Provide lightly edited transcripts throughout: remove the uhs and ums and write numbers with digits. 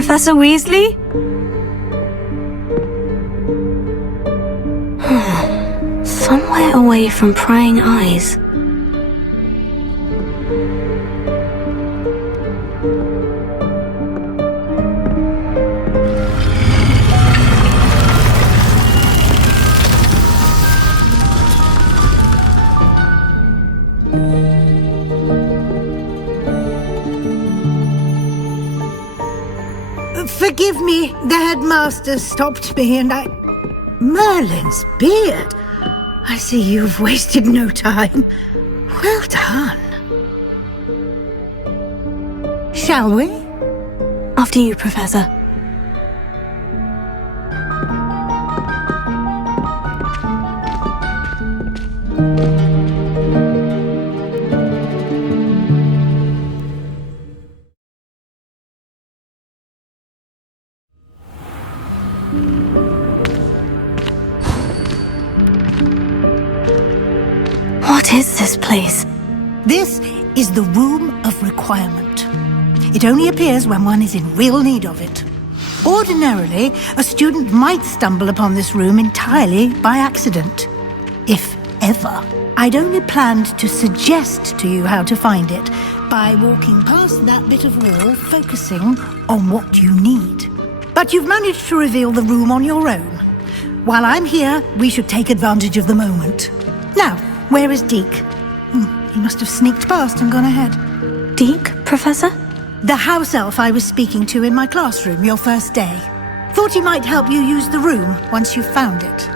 Professor Weasley? Somewhere away from prying eyes. Forgive me, the headmaster stopped me and Merlin's beard! I see you've wasted no time. Well done. Shall we? After you, Professor. What is this place? This is the Room of Requirement. It only appears when one is in real need of it. Ordinarily, a student might stumble upon this room entirely by accident. If ever. I'd only planned to suggest to you how to find it by walking past that bit of wall, focusing on what you need. But you've managed to reveal the room on your own. While I'm here, we should take advantage of the moment. Now, where is Deke? He must have sneaked past and gone ahead. Deke, Professor? The house elf I was speaking to in my classroom your first day. Thought he might help you use the room once you've found it.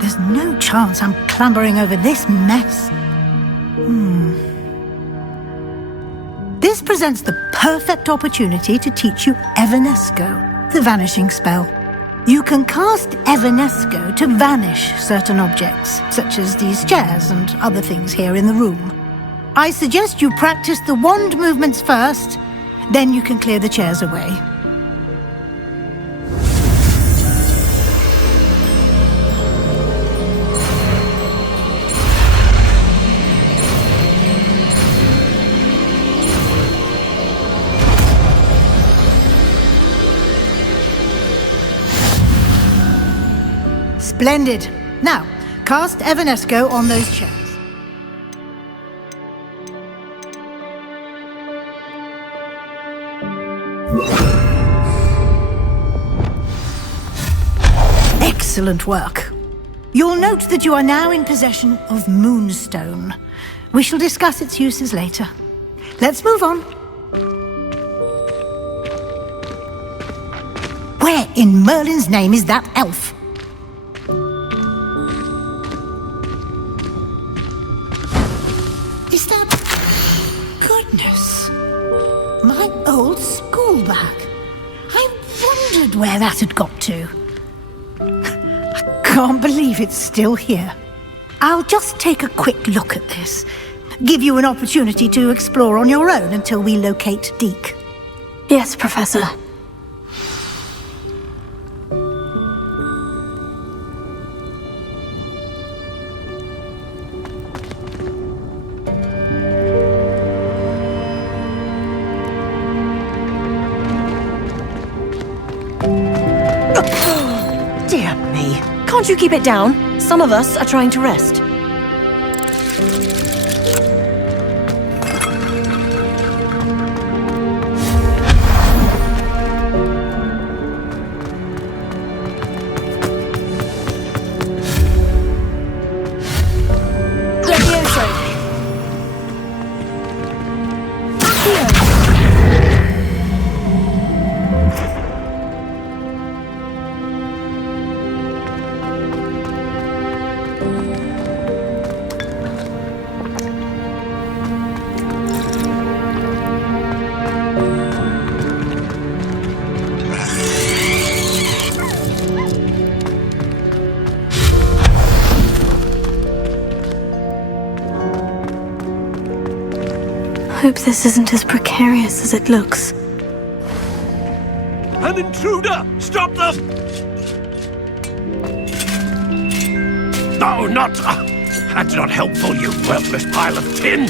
There's no chance I'm clambering over this mess. This presents the perfect opportunity to teach you Evanesco, the vanishing spell. You can cast Evanesco to vanish certain objects, such as these chairs and other things here in the room. I suggest you practice the wand movements first, then you can clear the chairs away. Splendid. Now, cast Evanesco on those chairs. Excellent work. You'll note that you are now in possession of Moonstone. We shall discuss its uses later. Let's move on. Where in Merlin's name is that elf? Is that... Goodness. My old school bag. I wondered where that had got to. I can't believe it's still here. I'll just take a quick look at this. Give you an opportunity to explore on your own until we locate Deke. Yes, Professor. Dear me. Can't you keep it down? Some of us are trying to rest. Hope this isn't as precarious as it looks. An intruder! Stop them! No, not... that's not helpful, you worthless pile of tin!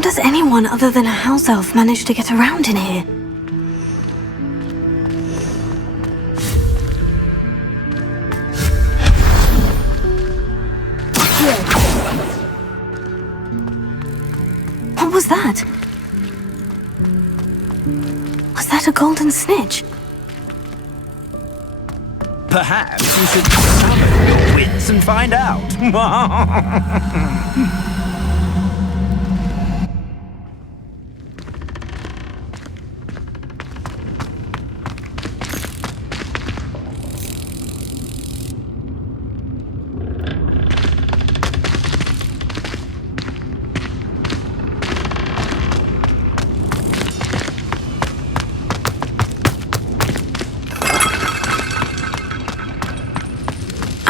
How does anyone other than a house elf manage to get around in here? What was that? Was that a golden snitch? Perhaps you should summon your wits and find out.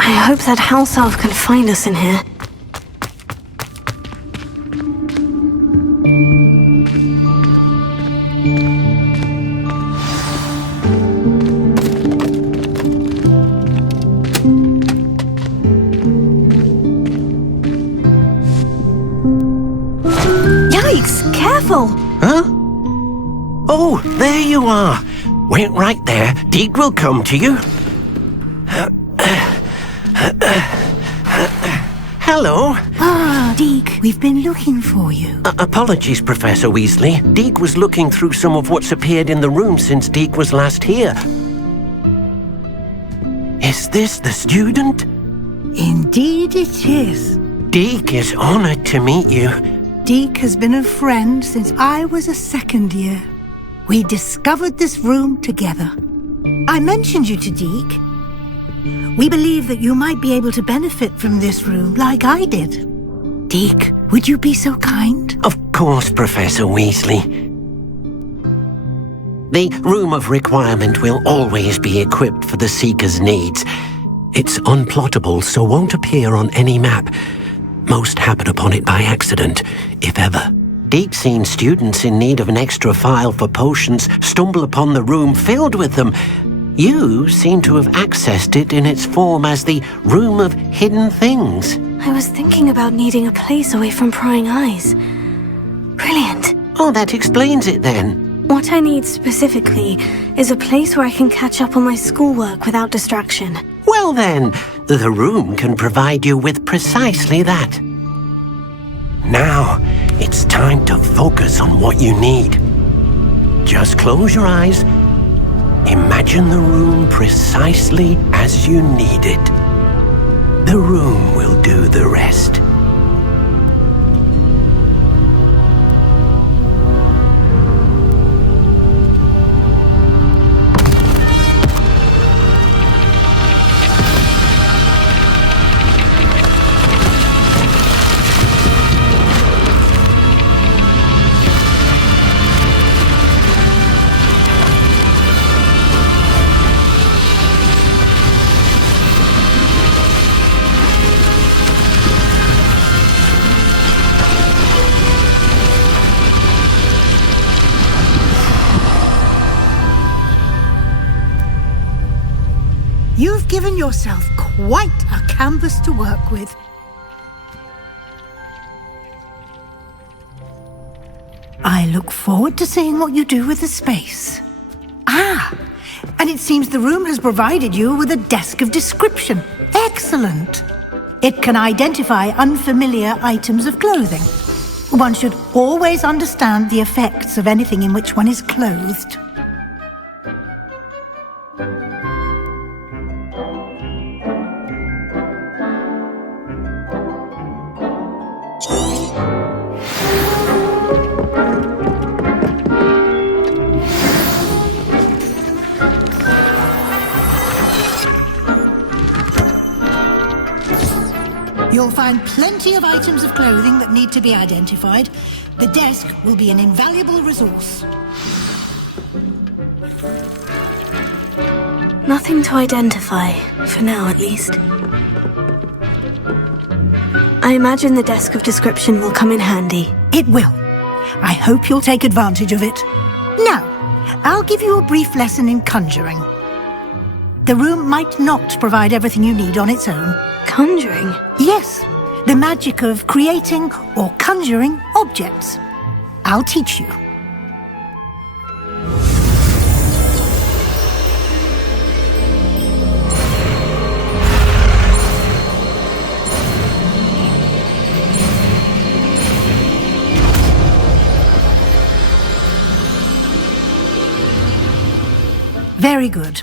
I hope that house elf can find us in here. Yikes! Careful! Huh? Oh, there you are. Wait right there. Deek will come to you. Hello. Ah, Deek, we've been looking for you. Apologies, Professor Weasley. Deek was looking through some of what's appeared in the room since Deek was last here. Is this the student? Indeed it is. Deek is honored to meet you. Deek has been a friend since I was a second year. We discovered this room together. I mentioned you to Deek. We believe that you might be able to benefit from this room like I did. Deek, would you be so kind? Of course, Professor Weasley. The Room of Requirement will always be equipped for the Seeker's needs. It's unplottable, so won't appear on any map. Most happen upon it by accident, if ever. Deek's seen students in need of an extra file for potions stumble upon the room filled with them. You seem to have accessed it in its form as the Room of Hidden Things. I was thinking about needing a place away from prying eyes. Brilliant. Oh, that explains it then. What I need specifically is a place where I can catch up on my schoolwork without distraction. Well then, the room can provide you with precisely that. Now, it's time to focus on what you need. Just close your eyes. Imagine the room precisely as you need it. The room will do the rest. You've given yourself quite a canvas to work with. I look forward to seeing what you do with the space. Ah, and it seems the room has provided you with a desk of description. Excellent. It can identify unfamiliar items of clothing. One should always understand the effects of anything in which one is clothed. You'll find plenty of items of clothing that need to be identified. The desk will be an invaluable resource. Nothing to identify, for now at least. I imagine the desk of description will come in handy. It will. I hope you'll take advantage of it. Now, I'll give you a brief lesson in conjuring. The room might not provide everything you need on its own. Conjuring? Yes, the magic of creating or conjuring objects. I'll teach you. Very good.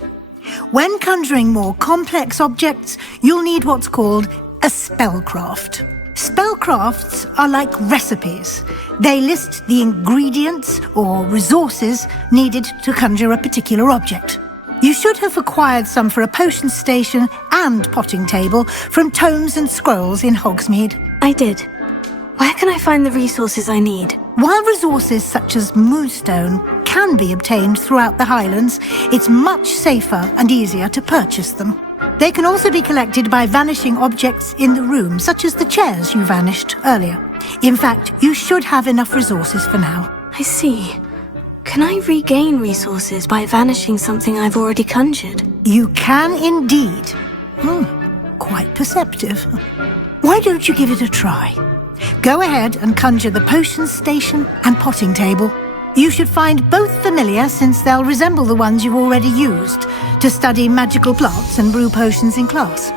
When conjuring more complex objects, you'll need what's called a spellcraft. Spellcrafts are like recipes. They list the ingredients or resources needed to conjure a particular object. You should have acquired some for a potion station and potting table from tomes and scrolls in Hogsmeade. I did. Where can I find the resources I need? While resources such as moonstone can be obtained throughout the Highlands, it's much safer and easier to purchase them. They can also be collected by vanishing objects in the room, such as the chairs you vanished earlier. In fact, you should have enough resources for now. I see. Can I regain resources by vanishing something I've already conjured? You can indeed. Quite perceptive. Why don't you give it a try? Go ahead and conjure the potion station and potting table. You should find both familiar, since they'll resemble the ones you've already used to study magical plants and brew potions in class.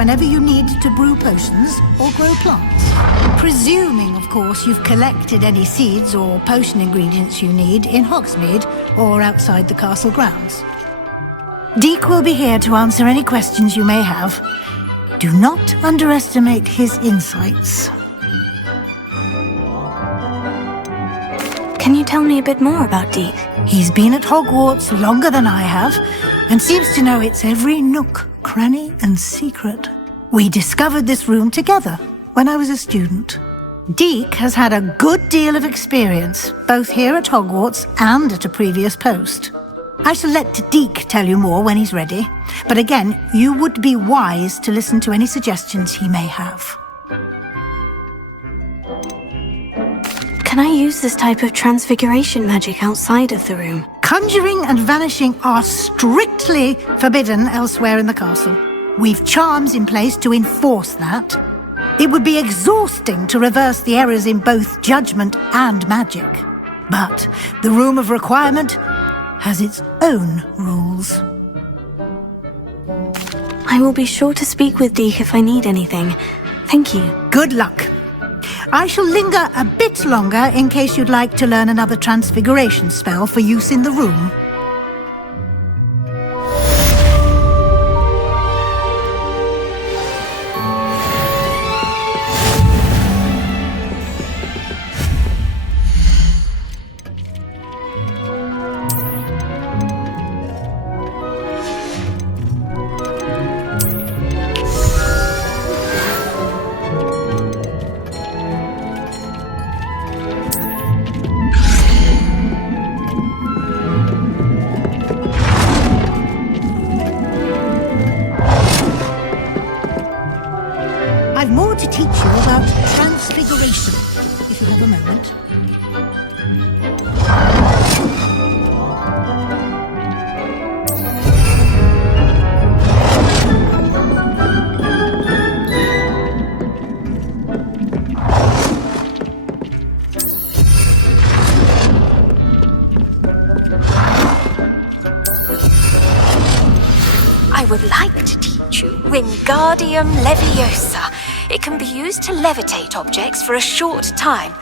Whenever you need to brew potions or grow plants. Presuming, of course, you've collected any seeds or potion ingredients you need in Hogsmeade or outside the castle grounds. Deek will be here to answer any questions you may have. Do not underestimate his insights. Can you tell me a bit more about Deek? He's been at Hogwarts longer than I have, and seems to know its every nook, cranny, and secret. We discovered this room together when I was a student. Deek has had a good deal of experience, both here at Hogwarts and at a previous post. I shall let Deek tell you more when he's ready, but again, you would be wise to listen to any suggestions he may have. Can I use this type of transfiguration magic outside of the room? Conjuring and vanishing are strictly forbidden elsewhere in the castle. We've charms in place to enforce that. It would be exhausting to reverse the errors in both judgment and magic. But the Room of Requirement has its own rules. I will be sure to speak with Deek if I need anything. Thank you. Good luck. I shall linger a bit longer in case you'd like to learn another transfiguration spell for use in the room. would like to teach you Wingardium Leviosa. It can be used to levitate objects for a short time.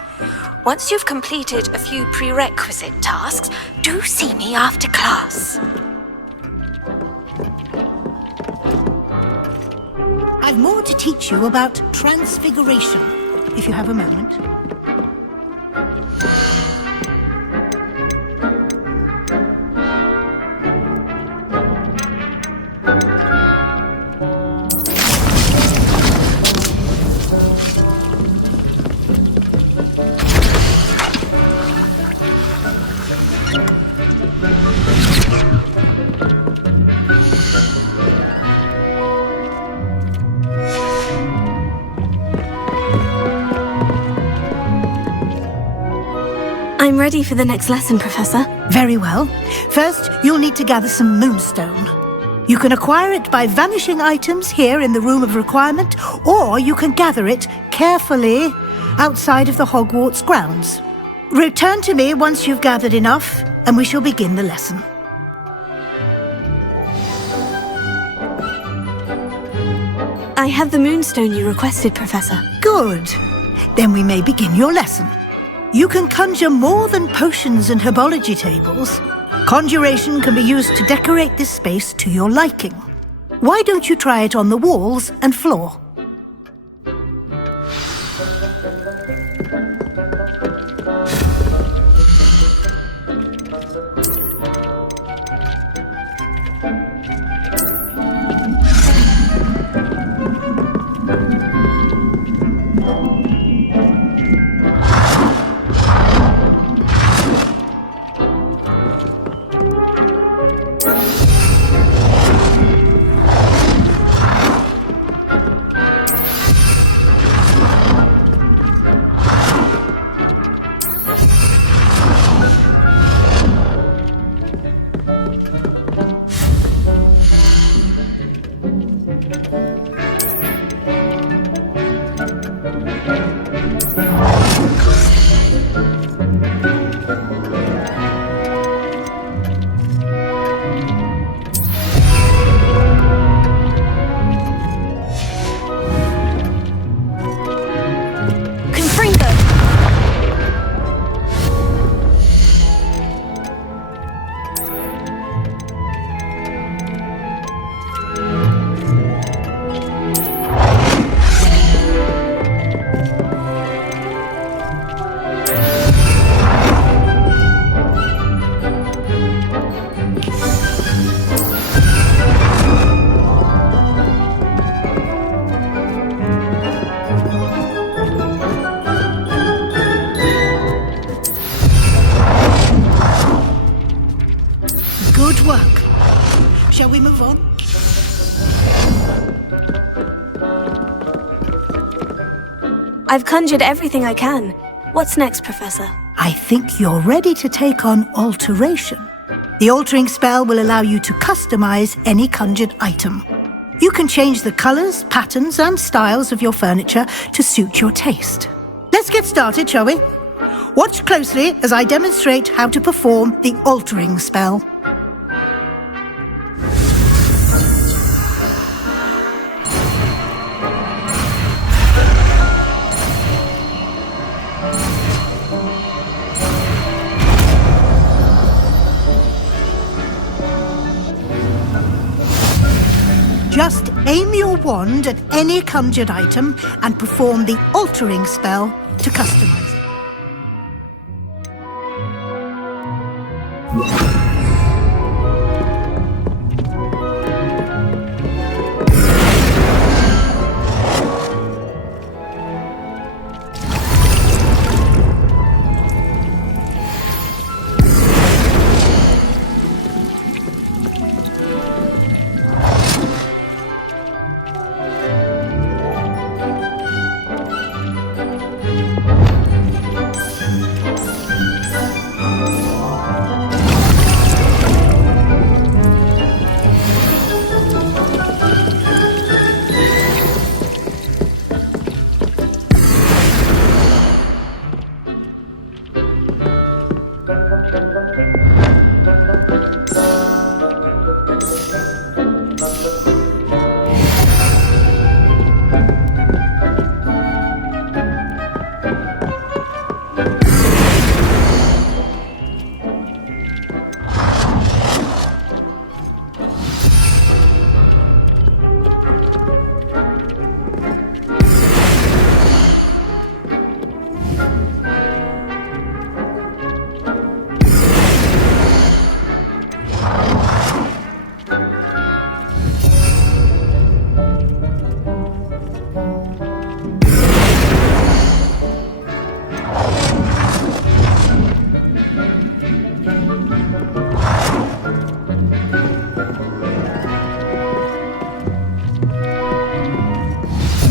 Once you've completed a few prerequisite tasks, do see me after class. I've more to teach you about transfiguration, if you have a moment. I'm ready for the next lesson, Professor. Very well. First, you'll need to gather some moonstone. You can acquire it by vanishing items here in the Room of Requirement, or you can gather it carefully outside of the Hogwarts grounds. Return to me once you've gathered enough, and we shall begin the lesson. I have the moonstone you requested, Professor. Good. Then we may begin your lesson. You can conjure more than potions and herbology tables. Conjuration can be used to decorate this space to your liking. Why don't you try it on the walls and floor? Good work. Shall we move on? I've conjured everything I can. What's next, Professor? I think you're ready to take on alteration. The altering spell will allow you to customize any conjured item. You can change the colors, patterns, and styles of your furniture to suit your taste. Let's get started, shall we? Watch closely as I demonstrate how to perform the altering spell. Just aim your wand at any conjured item and perform the altering spell to customize it.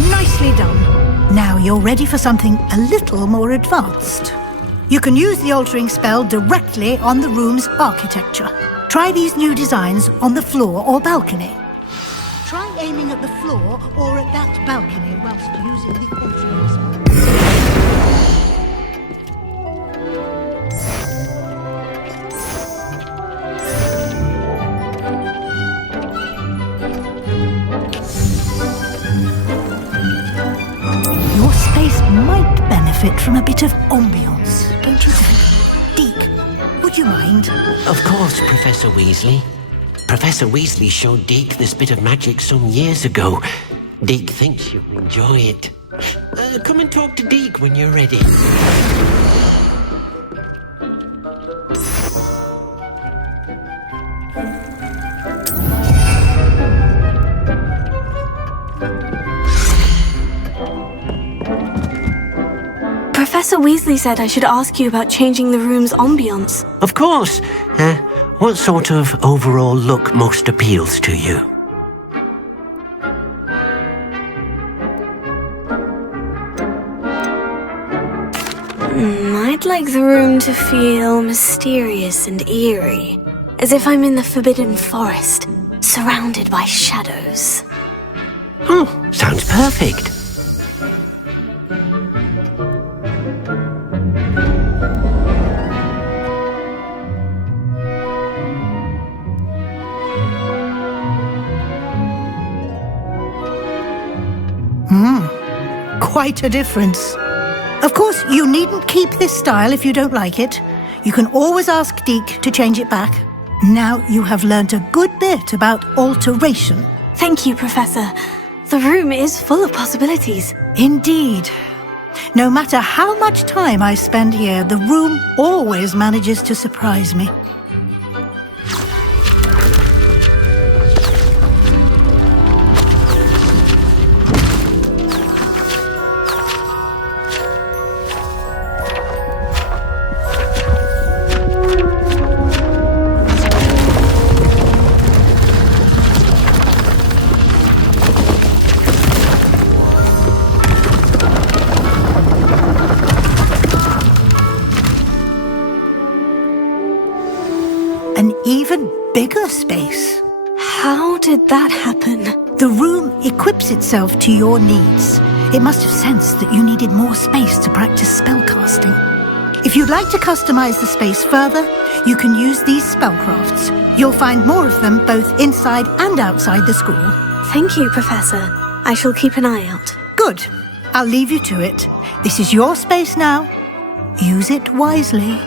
Nicely done. Now you're ready for something a little more advanced. You can use the altering spell directly on the room's architecture. Try these new designs on the floor or balcony. Try aiming at the floor or at that balcony whilst using the altering spell. Your space might benefit from a bit of ambience, don't you think? Deke, would you mind? Of course, Professor Weasley. Professor Weasley showed Deke this bit of magic some years ago. Deke thinks you'll enjoy it. Come and talk to Deke when you're ready. Professor Weasley said I should ask you about changing the room's ambience. Of course. What sort of overall look most appeals to you? I'd like the room to feel mysterious and eerie, as if I'm in the Forbidden Forest, surrounded by shadows. Oh, sounds perfect. Quite a difference. Of course, you needn't keep this style if you don't like it. You can always ask Deke to change it back. Now you have learnt a good bit about alteration. Thank you, Professor. The room is full of possibilities. Indeed. No matter how much time I spend here, the room always manages to surprise me. An even bigger space. How did that happen? The room equips itself to your needs. It must have sensed that you needed more space to practice spellcasting. If you'd like to customize the space further, you can use these spellcrafts. You'll find more of them both inside and outside the school. Thank you, Professor. I shall keep an eye out. Good. I'll leave you to it. This is your space now. Use it wisely.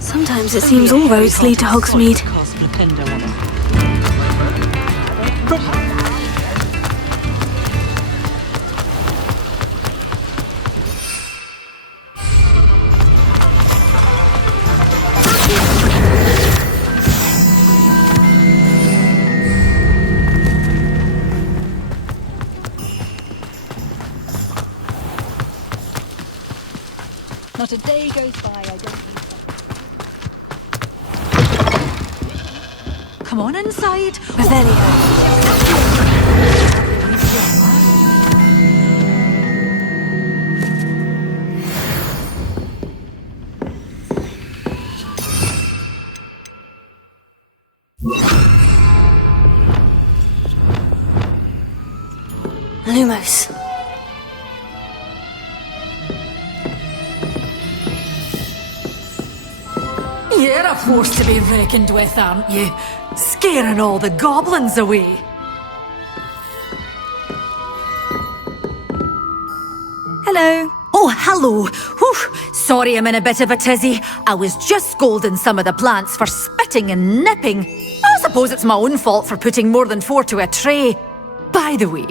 Sometimes it seems all roads lead to Hogsmeade. Not a day goes by I don't need something. Come on inside. Lumos. You're a force to be reckoned with, aren't you? Scaring all the goblins away. Hello. Oh, hello. Whew. Sorry I'm in a bit of a tizzy. I was just scolding some of the plants for spitting and nipping. I suppose it's my own fault for putting more than 4 to a tray. By the way,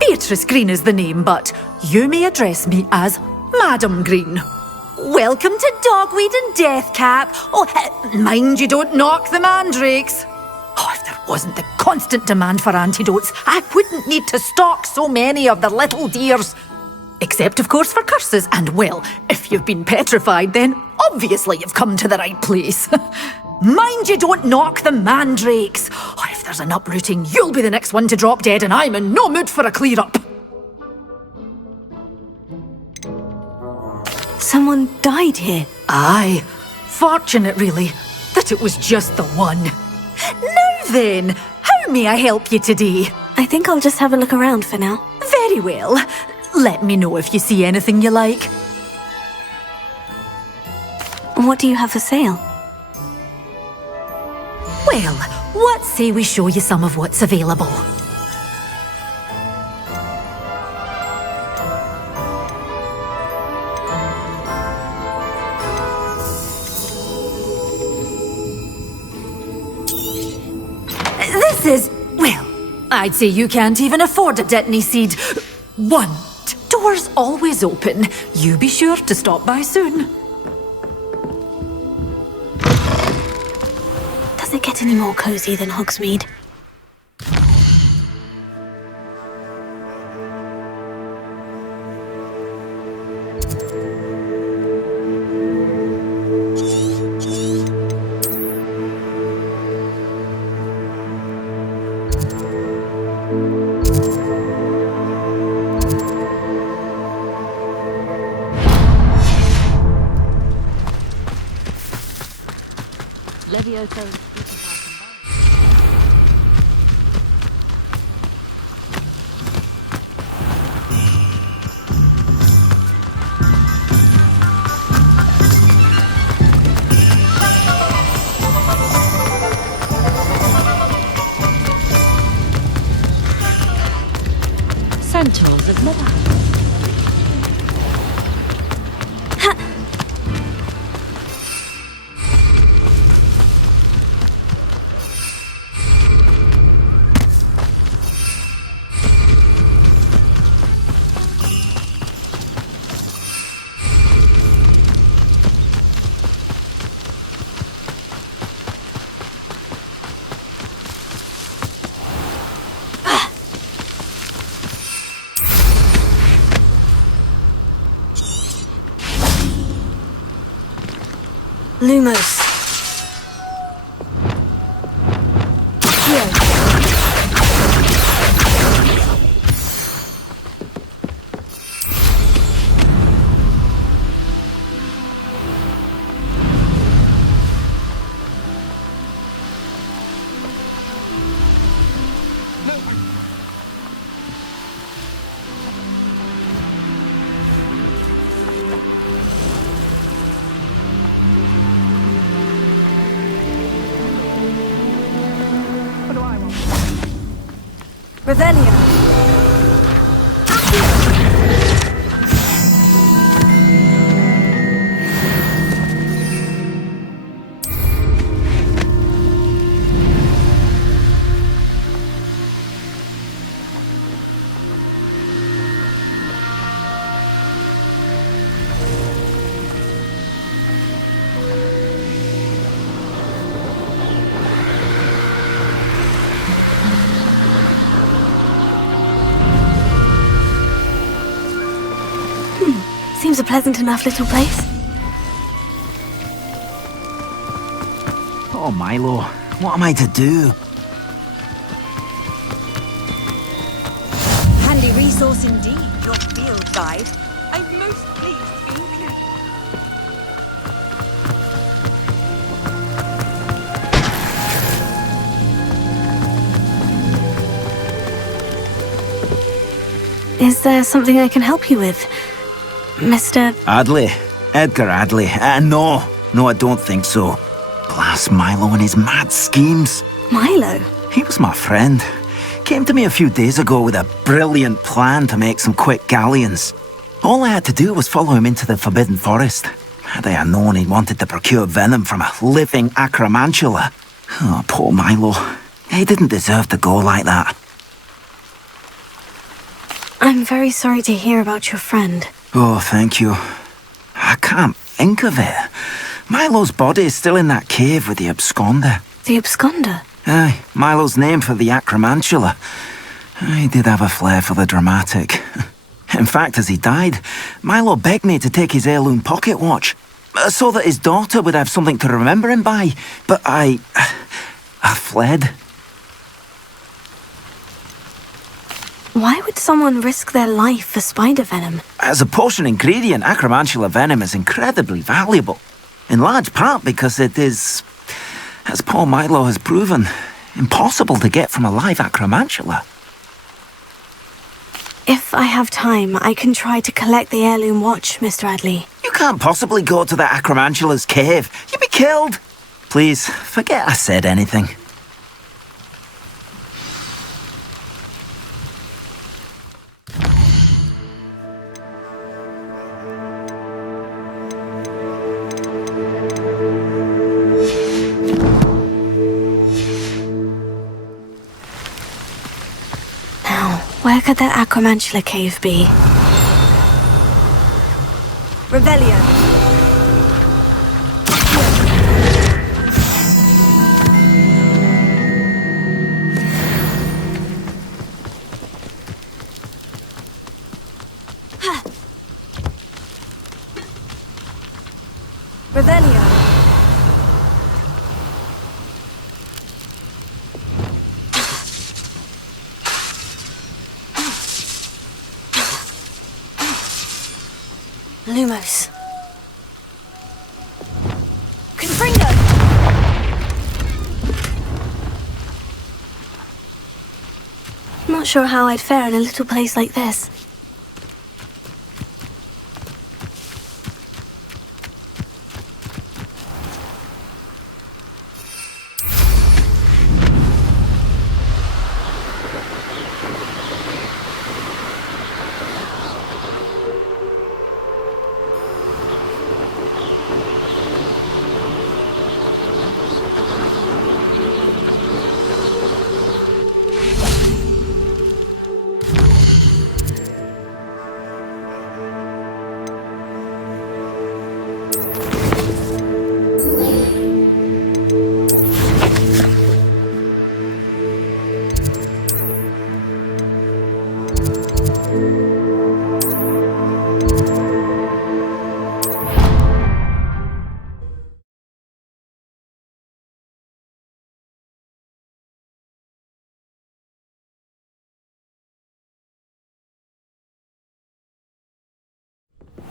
Beatrice Green is the name, but you may address me as Madam Green. Welcome to Dogweed and Deathcap. Oh, mind you don't knock the mandrakes. Oh, if there wasn't the constant demand for antidotes, I wouldn't need to stock so many of the little dears. Except, of course, for curses. And, well, if you've been petrified, then obviously you've come to the right place. Mind you don't knock the mandrakes. Oh, if there's an uprooting, you'll be the next one to drop dead, and I'm in no mood for a clear-up. Someone died here. Aye. Fortunate, really, that it was just the one. Now then, how may I help you today? I think I'll just have a look around for now. Very well. Let me know if you see anything you like. What do you have for sale? Well, what say we show you some of what's available? This is, well, I'd say you can't even afford a Dittany seed. Doors always open. You be sure to stop by soon. Does it get any more cozy than Hogsmeade? Sentinels of Mother. Lumos. Revelio. seems a pleasant enough little place. Oh, Milo, what am I to do? Handy resource indeed, your field guide. I'm most pleased to be included. Is there something I can help you with, Mr. Adley. Edgar Adley. No, I don't think so. Blast Milo and his mad schemes. Milo? He was my friend. Came to me a few days ago with a brilliant plan to make some quick galleons. All I had to do was follow him into the Forbidden Forest. Had I known he wanted to procure venom from a living acromantula. Oh, poor Milo. He didn't deserve to go like that. I'm very sorry to hear about your friend. Oh, thank you. I can't think of it. Milo's body is still in that cave with the absconder. The absconder? Aye, Milo's name for the acromantula. He did have a flair for the dramatic. In fact, as he died, Milo begged me to take his heirloom pocket watch, so that his daughter would have something to remember him by. But I fled. Why would someone risk their life for spider venom? As a potion ingredient, acromantula venom is incredibly valuable. In large part because it is, as poor Milo has proven, impossible to get from a live acromantula. If I have time, I can try to collect the heirloom watch, Mr. Adley. You can't possibly go to the acromantula's cave. You'll be killed. Please, forget I said anything. Where could that acromantula cave be? Revelio. Revelio. Lumos. Confringo! Not sure how I'd fare in a little place like this.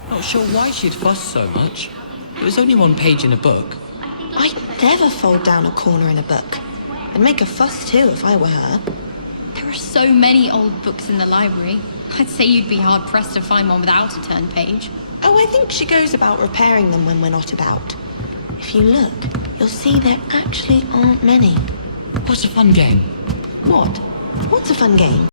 Not sure why she'd fuss so much. It was only one page in a book. I'd never fold down a corner in a book. I'd make a fuss too if I were her. There are so many old books in the library. I'd say you'd be hard-pressed to find one without a turned page. Oh, I think she goes about repairing them when we're not about. If you look, you'll see there actually aren't many. What's a fun game? What? What's a fun game?